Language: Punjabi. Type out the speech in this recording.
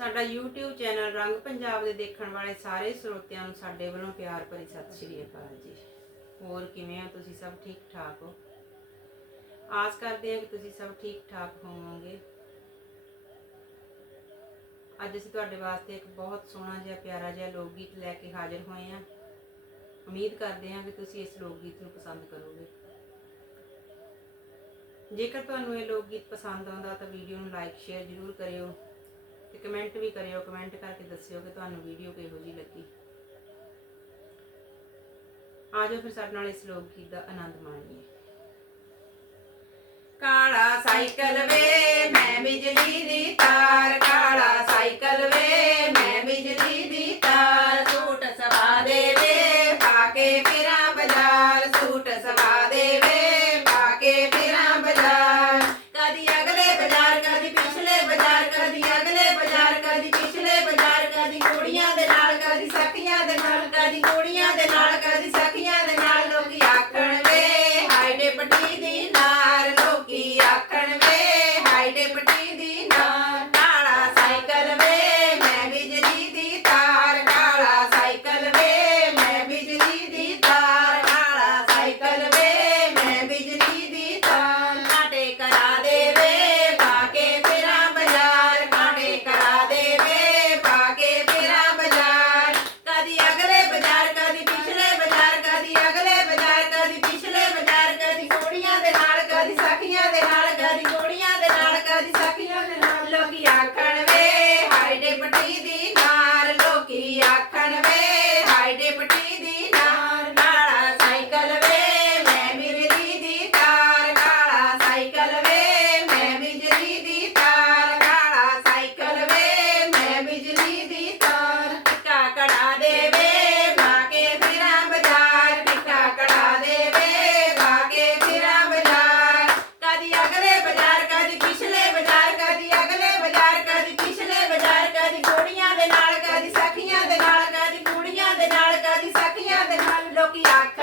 ਸਾਡਾ YouTube ਚੈਨਲ ਰੰਗ ਪੰਜਾਬ ਦੇ ਦੇਖਣ ਵਾਲੇ ਸਾਰੇ ਸਰੋਤਿਆਂ ਨੂੰ ਸਾਡੇ ਵੱਲੋਂ ਪਿਆਰ ਭਰੀ ਸਤਿ ਸ਼੍ਰੀ ਅਕਾਲ ਜੀ। ਹੋਰ ਕਿਵੇਂ ਹੋ ਤੁਸੀਂ ਸਭ ਠੀਕ ਠਾਕ ਹੋ? ਆਸ ਕਰਦੇ ਹਾਂ ਕਿ ਤੁਸੀਂ ਸਭ ਠੀਕ ਠਾਕ ਹੋਵੋਗੇ। ਅੱਜ ਅਸੀਂ ਤੁਹਾਡੇ ਵਾਸਤੇ ਇੱਕ ਬਹੁਤ ਸੋਹਣਾ ਜਿਹਾ, ਪਿਆਰਾ ਜਿਹਾ ਲੋਕ ਗੀਤ ਲੈ ਕੇ ਹਾਜ਼ਰ ਹੋਏ ਹਾਂ। ਉਮੀਦ ਕਰਦੇ ਹਾਂ ਕਿ ਤੁਸੀਂ ਇਸ ਲੋਕ ਗੀਤ ਨੂੰ ਪਸੰਦ ਕਰੋਗੇ। ਜੇਕਰ ਤੁਹਾਨੂੰ ਇਹ ਲੋਕ ਗੀਤ ਪਸੰਦ ਆਉਂਦਾ ਤਾਂ ਵੀਡੀਓ ਨੂੰ ਲਾਈਕ ਸ਼ੇਅਰ ਜ਼ਰੂਰ ਕਰਿਓ। ਕਮੈਂਟ ਵੀ ਕਰਿਓ ਕਮੈਂਟ ਕਰਕੇ ਦੱਸਿਓ ਕਿ ਤੁਹਾਨੂੰ ਵੀਡੀਓ ਕਿਹੋ ਜੀ ਲੱਗੀ। ਆ ਜਾਓ ਫਿਰ ਸਾਡੇ ਨਾਲ ਇਸ ਲੋਕ ਗੀਤ ਦਾ ਆਨੰਦ ਮਾਣੀਏ। ਕਾਲਾ ਸਾਈਕਲ ਵੇ, ਮੈਂ ਬਿਜਲੀ ਦੀ ਤਾਰ। ਕਾਲਾ ਸਾਈਕਲ ਵੇ, ਮੈਂ ਬਿਜਲੀ ਦੀ ਤਾਰ। ਝੂਟ ਸਵਾ ਦੇ ਵੇ, ਪਾ ਕੇ que